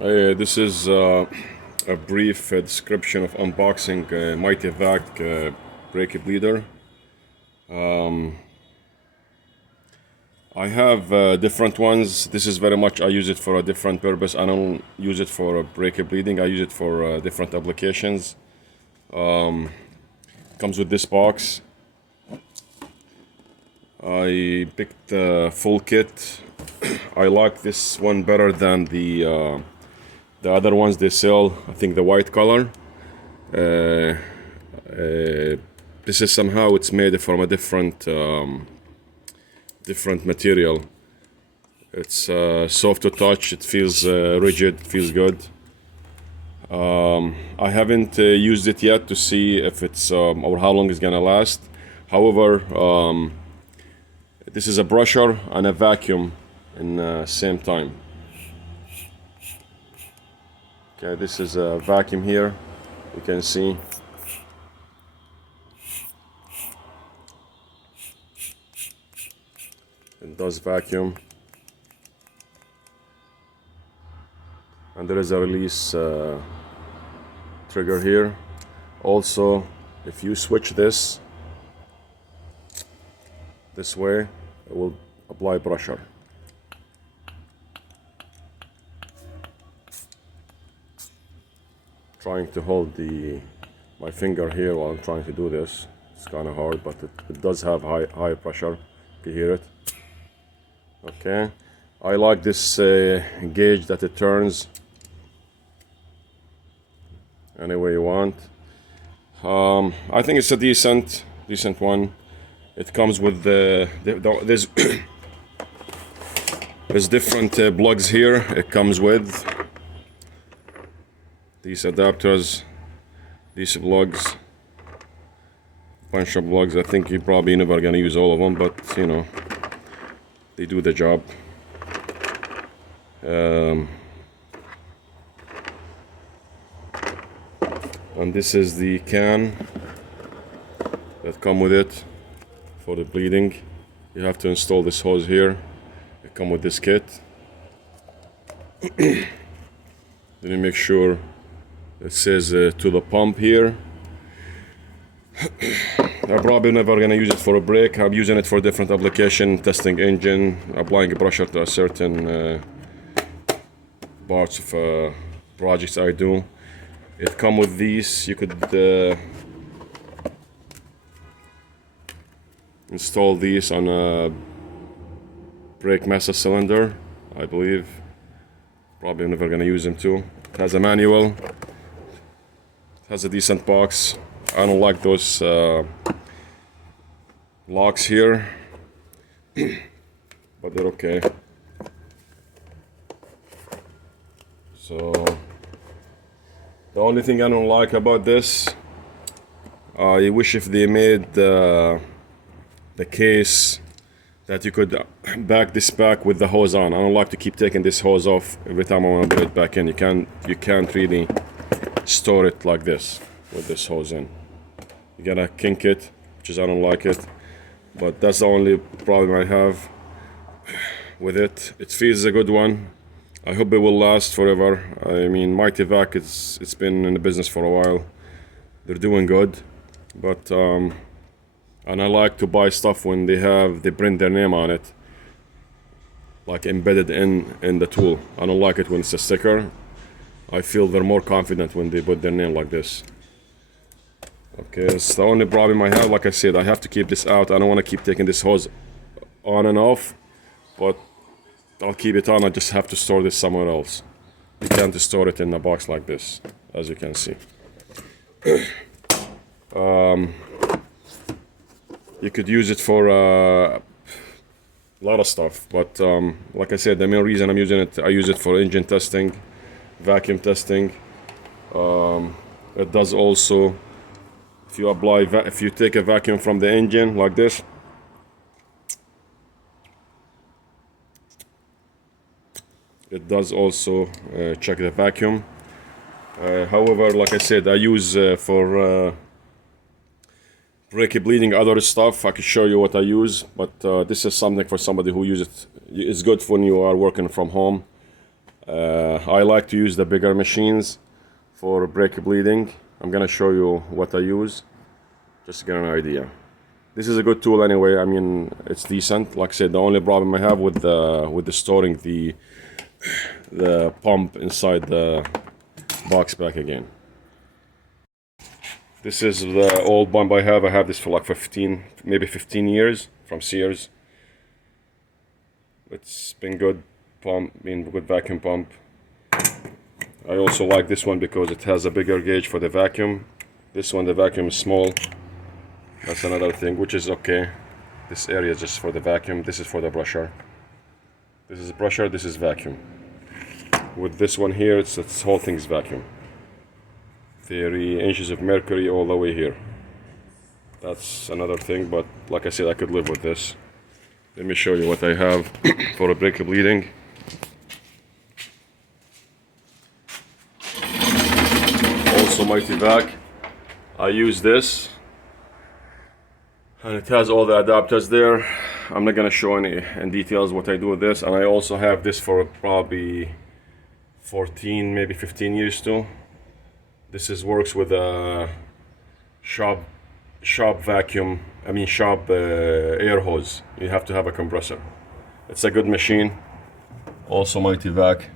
This is a brief description of unboxing Mityvac brake bleeder. I have different ones. This is very much, I use it for a different purpose. I don't use it for brake bleeding. I use it for different applications. Comes with this box. I picked the full kit. I like this one better than the other ones they sell. I think the white color. This is somehow it's made from a different material. It's soft to touch. It feels rigid. Feels good. I haven't used it yet to see if it's or how long it's gonna last. However, this is a brusher and a vacuum in same time. Okay, this is a vacuum here. You can see. It does vacuum. And there is a release trigger here. Also, if you switch this way, it will apply brusher. Trying to hold my finger here while I'm trying to do this. It's kind of hard, but it does have high pressure. You can hear it. Okay, I like this gauge that it turns any way you want. I think it's a decent one. It comes with there's there's different plugs here. It comes with these adapters, these plugs, bunch of plugs. I think you're probably never gonna use all of them, but you know, they do the job. And this is the can that come with it for the bleeding. You have to install this hose here. It come with this kit. Then you make sure it says to the pump here. I'm probably never gonna use it for a brake. I'm using it for different application, testing engine, applying a brusher to a certain parts of projects I do. It come with these. You could install these on a brake master cylinder, I believe. Probably never gonna use them too. It has a manual. It has a decent box. I don't like those locks here, but they're okay. So the only thing I don't like about this, I wish if they made the case that you could back this back with the hose on. I don't like to keep taking this hose off every time I want to put it back in. You can't really store it like this with this hose in. You gotta kink it, which is I don't like it, but that's the only problem I have with it. It feels a good one. I hope it will last forever. I mean, Mityvac, it's been in the business for a while. They're doing good, but and I like to buy stuff when they print their name on it, like embedded in the tool. I don't like it when it's a sticker. I feel they're more confident when they put their name like this. Okay, it's the only problem I have. Like I said, I have to keep this out. I don't want to keep taking this hose on and off, but I'll keep it on. I just have to store this somewhere else. You can't store it in a box like this, as you can see. You could use it for a lot of stuff, but like I said, the main reason I'm using it, I use it for engine testing, vacuum testing. It does also, if you take a vacuum from the engine like this, it does also check the vacuum. However, like I said, I use for brake bleeding other stuff. I can show you what I use, but this is something for somebody who uses it. It's good when you are working from home. I like to use the bigger machines for brake bleeding. I'm gonna show you what I use just to get an idea. This is a good tool anyway. I mean, it's decent. Like I said, the only problem I have with the storing the pump inside the box back again. This is the old pump I have. I have this for like 15, maybe 15 years from Sears. It's been good pump, been good vacuum pump. I also like this one because it has a bigger gauge for the vacuum. This one, the vacuum is small. That's another thing, which is okay. This area is just for the vacuum. This is for the brusher. This is brusher, this is vacuum. With this one here, it's this whole thing is vacuum. 30 inches of mercury all the way here. That's another thing, but like I said, I could live with this. Let me show you what I have for a brake bleeding. Also Mityvac. I use this, and it has all the adapters there. I'm not gonna show any in details what I do with this. And I also have this for probably 14, maybe 15 years too. This works with a shop vacuum. I mean shop air hose. You have to have a compressor. It's a good machine. Also Mityvac.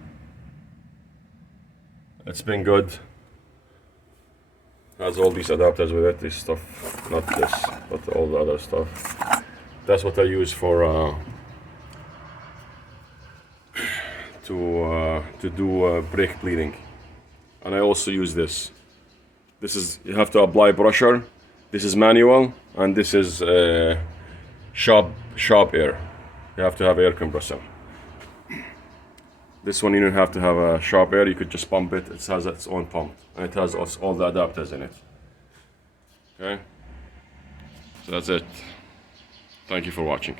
It's been good. Has all these adapters with it. This stuff, not this, but all the other stuff. That's what I use for to do brake bleeding. And I also use this. This is, you have to apply brusher. This is manual, and this is shop air. You have to have air compressor. This one you don't have to have a shop air. You could just pump it. It has its own pump, and it has all the adapters in it. Okay, so that's it. Thank you for watching.